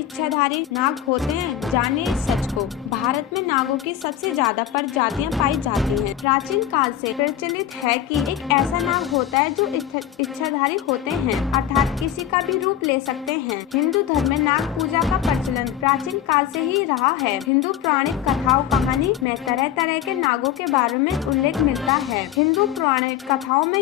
इच्छाधारी नाग होते हैं, जाने इस सच को। भारत में नागों की सबसे ज्यादा प्रजातियां पाई जाती हैं। प्राचीन काल से प्रचलित है कि एक ऐसा नाग होता है जो इच्छाधारी होते हैं, अर्थात किसी का भी रूप ले सकते हैं। हिंदू धर्म में नाग पूजा का प्रचलन प्राचीन काल से ही रहा है। हिंदू पौराणिक कथाओं कहानी में तरह तरह के नागों के बारे में उल्लेख मिलता है। हिंदू पौराणिक कथाओं में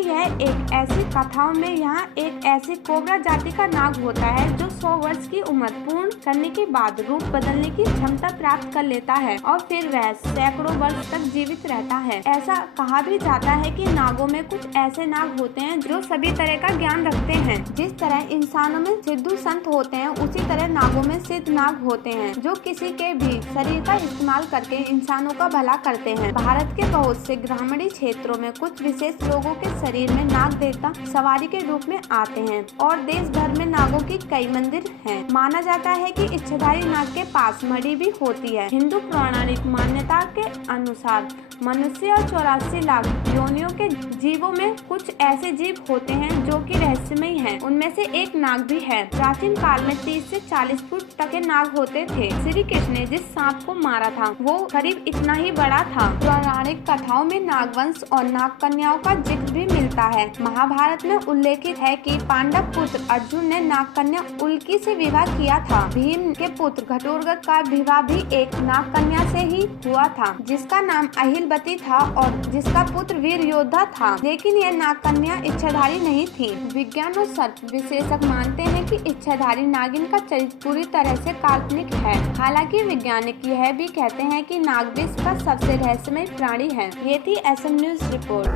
यहाँ एक ऐसी कोबरा जाति का नाग होता है जो 100 वर्ष की उम्र पूर्ण करने के बाद रूप बदलने की क्षमता प्राप्त कर लेता है और फिर वह सैकड़ों वर्ष तक जीवित रहता है। ऐसा कहा भी जाता है कि नागों में कुछ ऐसे नाग होते हैं जो सभी तरह का ज्ञान रखते हैं। जिस तरह इंसानों में सिद्धू संत होते हैं, उसी तरह नागों में सिद्ध नाग होते हैं जो किसी के भी शरीर का इस्तेमाल करके इंसानों का भला करते हैं। भारत के बहुत से ग्रामीण क्षेत्रों में कुछ विशेष लोगों के शरीर में नाग देवता सवारी के रूप में आते हैं और देश भर में नागों की कई मंदिर हैं। माना जाता है कि इच्छाधारी नाग के पास मणि भी होती है। हिंदू पौराणिक मान्यता के अनुसार मनुष्य और 84 लाख योनियों के जीवों में कुछ ऐसे जीव होते हैं जो कि रहस्यमय हैं। उनमें से एक नाग भी है। प्राचीन काल में 30 से 40 फुट तक के नाग होते थे। श्री कृष्ण ने जिस सांप को मारा था वो करीब इतना ही बड़ा था। पौराणिक कथाओं में नागवंश और नाग कन्याओं का जिक्र भी मिलता है। महाभारत में उल्लेखित है कि पांडव पुत्र अर्जुन ने नाग कन्या उल्की से विवाह किया था। भीम के पुत्र घटोत्कच का विवाह भी एक नाग कन्या से ही हुआ था, जिसका नाम अहिलवती था और जिसका पुत्र वीर योद्धा था। लेकिन यह नाग कन्या इच्छाधारी नहीं थी। विज्ञान और सर्प विशेषज्ञ मानते हैं कि इच्छाधारी नागिन का चरित्र पूरी तरह से काल्पनिक है। हालांकि वैज्ञानिक यह भी कहते हैं कि नाग विश्व का सबसे रहस्यमय प्राणी है। ये थी SM न्यूज रिपोर्ट।